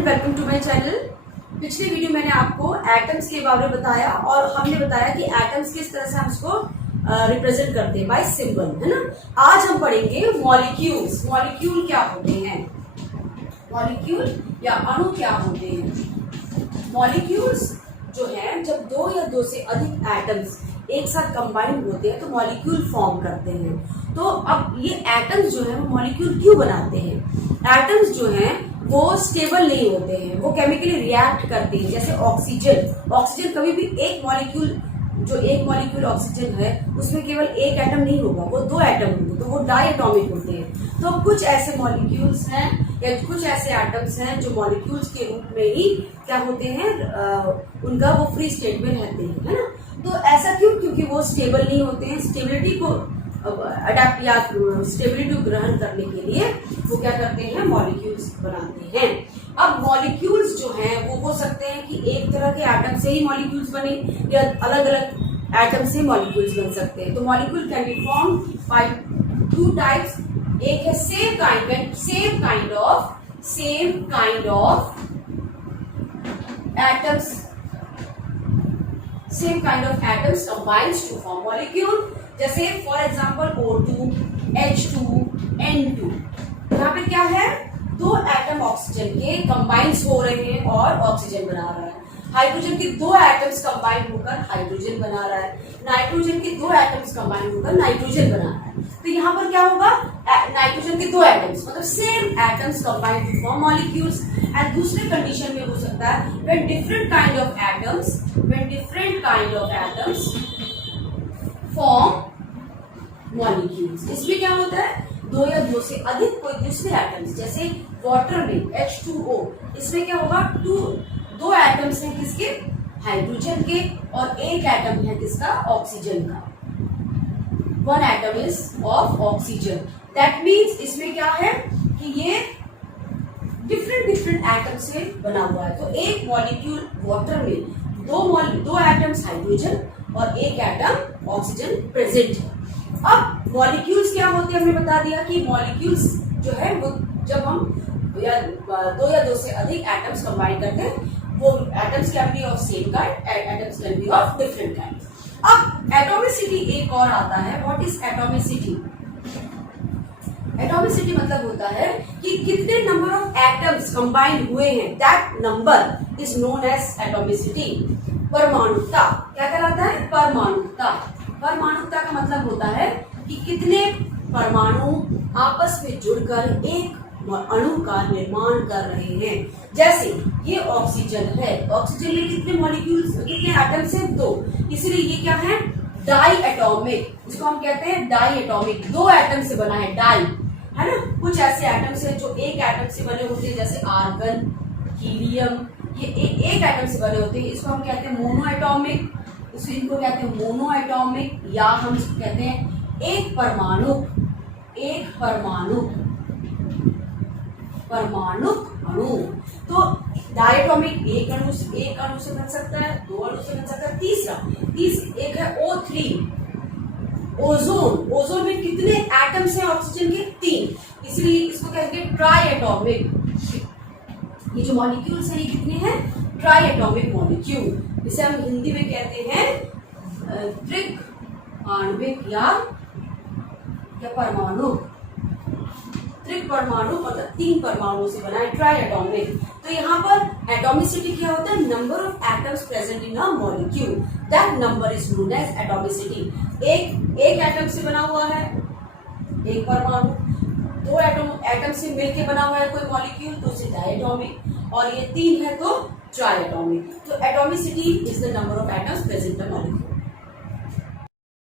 And welcome to my channel. पिछले video मैंने आपको एटम्स के बारे में बताया और हमने बताया कि एटम्स किस तरह से हम इसको रिप्रेजेंट करते हैं बाय सिंबल, है ना। आज हम पढ़ेंगे मॉलिक्यूल्स। मॉलिक्यूल क्या होते हैं, मॉलिक्यूल या अणु क्या होते हैं। मॉलिक्यूल्स जो है जब दो या दो से अधिक एटम्स एक साथ कंबाइन होते हैं तो मॉलिक्यूल फॉर्म करते हैं। तो अब ये एटम्स जो है वो मॉलिक्यूल क्यों बनाते हैं। एटम्स जो हैं वो स्टेबल नहीं होते हैं, वो केमिकली रिएक्ट करते हैं। जैसे ऑक्सीजन कभी भी एक मॉलिक्यूल ऑक्सीजन है उसमें केवल एक एटम नहीं होगा, वो दो एटम होंगे, तो वो डायटॉमिक होते हैं। तो कुछ ऐसे मॉलिक्यूल्स हैं या कुछ ऐसे एटम्स हैं जो मॉलिक्यूल्स के रूप में ही क्या होते हैं, उनका वो फ्री स्टेट में रहते हैं, है ना। तो ऐसा क्यों, क्योंकि वो स्टेबल नहीं होते हैं। स्टेबिलिटी को अडेप्ट या स्टेबिलिटी को ग्रहण करने के लिए वो क्या करते हैं, मॉलिक्यूल्स बनाते हैं। अब मॉलिक्यूल्स जो हैं वो हो सकते हैं कि एक तरह के एटम से ही मॉलिक्यूल्स बने या अलग अलग एटम से मॉलिक्यूल्स बन सकते हैं। तो molecule can be form by two types. एक है same kind of atoms combines to form molecule। जैसे for example O2, H2, N2। यहाँ पे क्या है, दो एटम ऑक्सीजन के कंबाइंस हो रहे हैं और ऑक्सीजन बना रहा है। हाइड्रोजन के दो एटम्स कंबाइन होकर हाइड्रोजन बना रहा है। नाइट्रोजन के दो एटम्स कंबाइन होकर नाइट्रोजन बना रहा है। तो यहाँ पर क्या होगा, नाइट्रोजन के दो एटम्स मतलब same atoms combine to form molecules. And दूसरे कंडीशन में हो सकता है when different kind of atoms form molecules। इसमें क्या होता है, दो या दो से अधिक कोई दूसरे एटम्स, जैसे वाटर में H2O, इसमें क्या होगा, दो एटम्स हैं किसके, हाइड्रोजन के, और एक एटम है किसका, ऑक्सीजन का। One atom is of oxygen. That means इसमें क्या है कि ये डिफरेंट एटम से बना हुआ है। तो एक मॉलिक्यूल वाटर में दो एटम्स हाइड्रोजन और एक एटम ऑक्सीजन प्रेजेंट है। अब मॉलिक्यूल्स क्या होते हैं, हमने बता दिया कि मॉलिक्यूल्स जो है वो जब हम दो या दो से अधिक एटम्स कंबाइन करते हैं, वो atoms can be of same kind, atoms can be of different kind. अब एटॉमिसिटी एक और आता है। What is atomicity. एटॉमिसिटी मतलब होता है कि कितने नंबर ऑफ एटम्स कंबाइन हुए हैं, that number is known as atomicity. परमाणुता क्या कहलाता है, परमाणुता। परमाणुता का मतलब होता है कि कितने परमाणु आपस में जुड़कर एक अणु का निर्माण कर रहे हैं। जैसे ये ऑक्सीजन है, ऑक्सीजन में कितने मॉलिक्यूल्स, कितने एटम्स हैं, दो, इसलिए ये क्या है, डाई एटॉमिक। इसको हम कहते हैं डाई एटॉमिक। दो एटम से बना है, डाई, है ना। कुछ ऐसे एटम्स हैं जो एक एटम से बने होते हैं, जैसे आर्गन, हीलियम, ये एक एटम से बने होते हैं। इसको हम कहते हैं मोनो एटॉमिक, इनको कहते हैं मोनो एटॉमिक, या हम इसको कहते हैं एक परमाणुक अणु। तो डायटोमिक एक अणु से बन सकता है, दो अणु से बन सकता है। तीसरा एक है O3, ओजोन में कितने एटम्स हैं ऑक्सीजन के, 3, इसलिए इसको कहेंगे ट्राई एटॉमिक। ये जो मॉलिक्यूल्स हैं ये कितने हैं, ट्राई एटॉमिक मॉलिक्यूल। इसे हम हिंदी में कहते हैं त्रिक या परमाणु। त्रिक परमाणु मतलब 3 परमाणु से बना है, ट्राई एटॉमिक। तो यहाँ पर एटॉमिसिटी क्या होता है, number of atoms present in a molecule, that number is known as atomicity. एक एटम से बना हुआ है एक परमाणु, दो एटम से मिलकर बना हुआ है कोई मॉलिक्यूल तो उसे डायटॉमिक, और ये 3 है तो ट्राइएटॉमिक। तो atomicity is the number of atoms present in a molecule.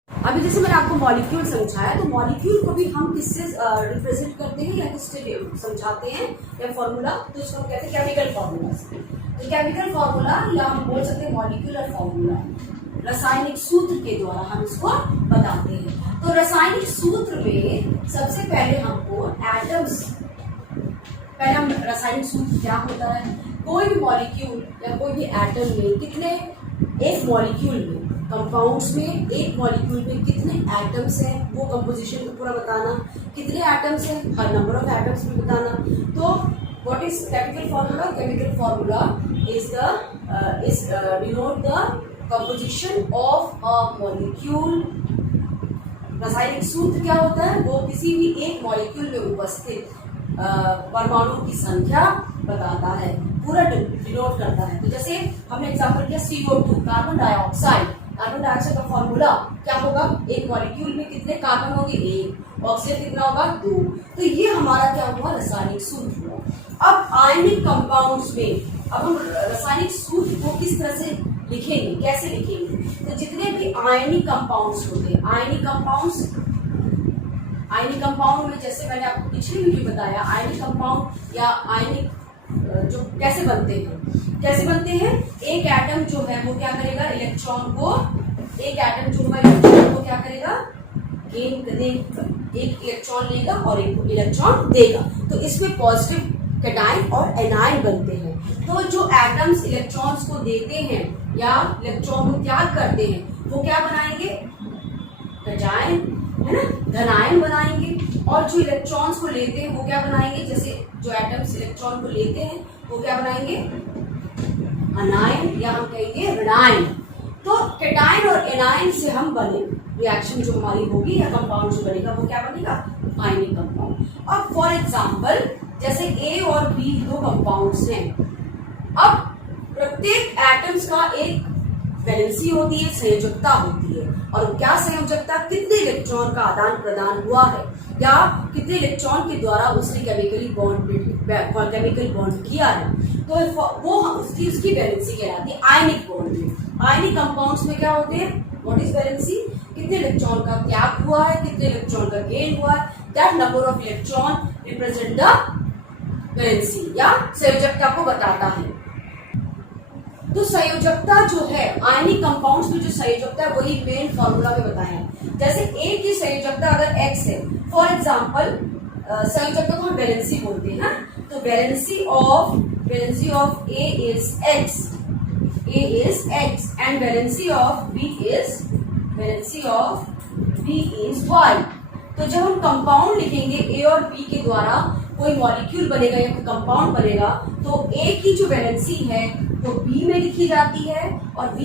अभी जैसे मैंने आपको मॉलिक्यूल समझाया, तो मॉलिक्यूल को भी हम किससे रिप्रेजेंट करते हैं या किससे समझाते हैं, या फॉर्मूला, तो इसको हम कहते हैं केमिकल फॉर्मूला। तो केमिकल फॉर्मूला या हम बोल सकते हैं मॉलिक्यूलर फॉर्मूला, रासायनिक सूत्र के द्वारा हम इसको बताते हैं। तो रासायनिक सूत्र में सबसे पहले हमको हम रासायनिक सूत्र क्या होता है, कोई भी मॉलिक्यूल या कोई भी एटम में कितने, एक मॉलिक्यूल में, कंपाउंड्स में एक मॉलिक्यूल में कितने एटम्स हैं वो कंपोजिशन को पूरा बताना, कितने एटम्स हैं हर नंबर ऑफ एटम्स में बताना। तो What is chemical formula? Chemical formula is denote the composition of a molecule. रासायनिक सूत्र क्या होता है? वो किसी भी एक मॉलिक्यूल में उपस्थित परमाणु की संख्या बताता है, पूरा डिनोट करता है। तो जैसे हमने एग्जांपल किया CO2 carbon dioxide. Carbon dioxide का फॉर्मूला क्या होगा? एक मॉलिक्यूल में कितने कार्बन होंगे? 1। ऑक्सीजन कितना होगा? 2। तो ये हमारा क्या हुआ? रासायनिक सूत्र हुआ। अब आयनिक कंपाउंड्स में अब हम रासायनिक सूत्र को किस तरह से लिखेंगे, कैसे लिखेंगे? तो जितने भी आयनिक कंपाउंड्स होते हैं, आयनिक कंपाउंड में जैसे मैंने आपको पिछली वीडियो बताया, आयनिक कंपाउंड या आयनिक जो कैसे बनते हैं? एक एटम जो है वो क्या करेगा? इलेक्ट्रॉन को क्या करेगा? गेन करेगा, एक इलेक्ट्रॉन लेगा और एक इलेक्ट्रॉन देगा। तो इसमें पॉजिटिव कैटायन और एनायन बनते हैं। तो जो एटम्स इलेक्ट्रॉन्स को देते हैं या इलेक्ट्रॉन को त्याग करते हैं, वो क्या बनाएंगे? कैटायन, है ना, धनायन बनाएंगे। और जो इलेक्ट्रॉन्स को लेते हैं वो क्या बनाएंगे? जैसे जो एटम्स इलेक्ट्रॉन को लेते हैं वो क्या बनाएंगे? अनायन, या हम कहेंगे ऋणायन। तो कैटायन और एनायन से हम बने रिएक्शन जो हमारी होगी या कंपाउंड जो बनेगा वो क्या बनेगा? Ionic compound. अब फॉर एग्जांपल जैसे A और B दो कंपाउंड्स हैं। अब प्रत्येक एटम्स का एक वैलेंसी होती है, संयोजकता होती है। और क्या संयोजकता? कितने इलेक्ट्रॉन का आदान प्रदान हुआ है या कितने इलेक्ट्रॉन के द्वारा उसने केमिकल बॉन्ड किया है, तो वो उसकी वैलेंसी कहलाती है। आयनिक बॉन्ड में, आयनिक कंपाउंड्स में क्या होते हैं? What is valency? कितने इलेक्ट्रॉन का त्याग हुआ है, कितने इलेक्ट्रॉन का गेन हुआ है। That number of electron represent the valency या संयोजकता को बताता है। तो संयोजकता जो है आयनिक कंपाउंड्स में, जो संयोजकता है वही मेन फॉर्मूला में बताया है। जैसे A की संयोजकता अगर X है, फॉर एग्जांपल संयोजकता को हम वैलेंसी बोलते हैं। तो valency of A is X and valency of B is Y। तो जब हम कंपाउंड लिखेंगे A और B के द्वारा कोई मॉलिक्यूल बनेगा या कोई कंपाउंड बनेगा, तो A की जो वैलेंसी है वो B में लिखी जाती है और B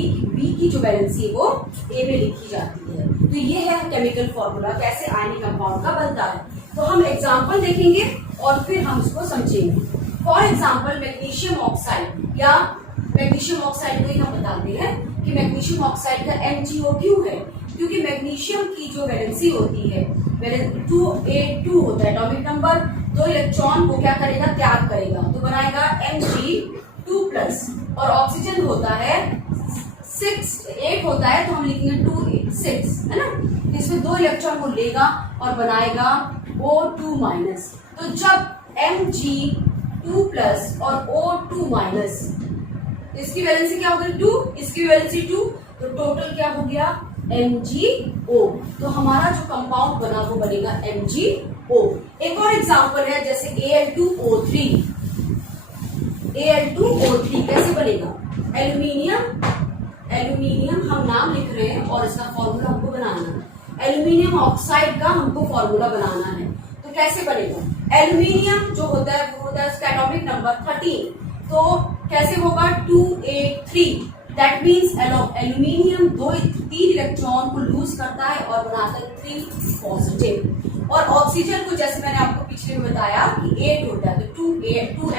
की जो वैलेंसी है वो A में लिखी जाती है। तो ये है केमिकल फॉर्मूला, कैसे आयनिक कंपाउंड का बनता है। तो हम एग्जांपल देखेंगे और फिर हम उसको समझेंगे। फॉर एग्जांपल मैग्नीशियम ऑक्साइड, या मैग्नीशियम ऑक्साइड को ही हम बताते हैं कि मैग्नीशियम ऑक्साइड का MgO क्यों है? क्योंकि मैग्नीशियम की जो वैलेंसी होती है 2A2 होता है एटॉमिक नंबर। दो इलेक्ट्रॉन को क्या करेगा? त्याग करेगा, तो बनाएगा Mg2+। और ऑक्सीजन होता है 8 होता है, तो हम लिखेंगे 2 8 6, है ना। इसमें दो इलेक्ट्रॉन को लेगा और बनाएगा O2-। तो जब Mg2+ और O2-, इसकी वैलेंसी क्या हो गई? 2, इसकी वैलेंसी 2, तो टोटल क्या हो गया? MgO। तो हमारा जो कंपाउंड बना वो बनेगा MgO। एक और एग्जांपल है जैसे Al2O3। Al2O3 कैसे बनेगा? एल्यूमिनियम हम नाम लिख रहे हैं और इसका फॉर्मूला हमको बनाना है। एल्यूमिनियम ऑक्साइड का हमको फॉर्मूला बनाना है, तो कैसे बनेगा? एल्यूमिनियम जो होता है वो होता है उसका एटॉमिक नंबर 13, तो कैसे होगा? 2A3। That means aluminium 3 electron को लूज करता है और बनाता है 3 पॉजिटिव। और ऑक्सीजन को जैसे मैंने आपको पिछले में बताया कि 8 होता है, तो 2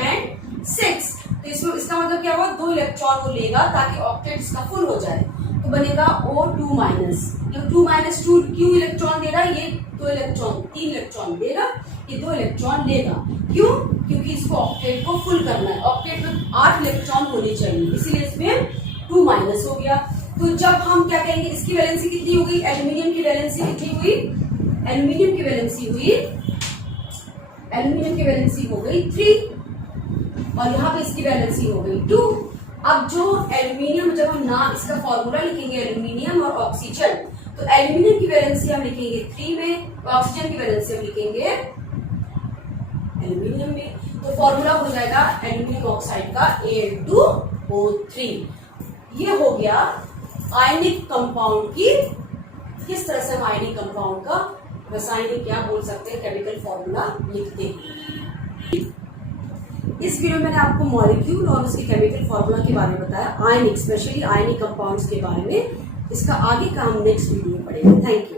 and 6। तो इसमें इसका मतलब क्या हुआ? 2 इलेक्ट्रॉन को लेगा ताकि ऑक्टेट इसका फुल हो जाए, तो बनेगा O2-। ये 2-2 क्यों इलेक्ट्रॉन दे रहा है? ये 3 इलेक्ट्रॉन देगा, ये 2 इलेक्ट्रॉन लेगा। क्यों? क्योंकि इसको ऑक्टेट को फुल करना है। ऑक्टेट में 8 इलेक्ट्रॉन होने चाहिए, इसीलिए इसमें 2- हो गया। तो जब हम क्या कहेंगे? इसकी वैलेंसी कितनी हो गई? एल्यूमिनियम की वैलेंसी कितनी हुई? एल्यूमिनियम की वैलेंसी हो गई 3 और यहाँ पे इसकी वैलेंसी हो गई 2। अब जो एल्यूमिनियम, जब हम नाम इसका फॉर्मूला लिखेंगे एल्यूमिनियम और ऑक्सीजन, तो एल्यूमिनियम की वैलेंसी हम लिखेंगे 3 में, ऑक्सीजन की वैलेंसी हम लिखेंगे एल्यूमिनियम में। तो फॉर्मूला हो जाएगा एल्यूमिनियम ऑक्साइड का Al2O3। ये हो गया आयनिक कंपाउंड की, किस तरह से हम आयनिक कंपाउंड का रासायनिक क्या बोल सकते हैं, केमिकल फॉर्मूला लिखते हैं। इस वीडियो में मैंने आपको मॉलिक्यूल और उसके केमिकल फॉर्मूला के बारे में बताया, आयनिक, स्पेशली आयनिक कंपाउंड्स के बारे में। इसका आगे का हम नेक्स्ट वीडियो में पढ़ेंगे। Thank you.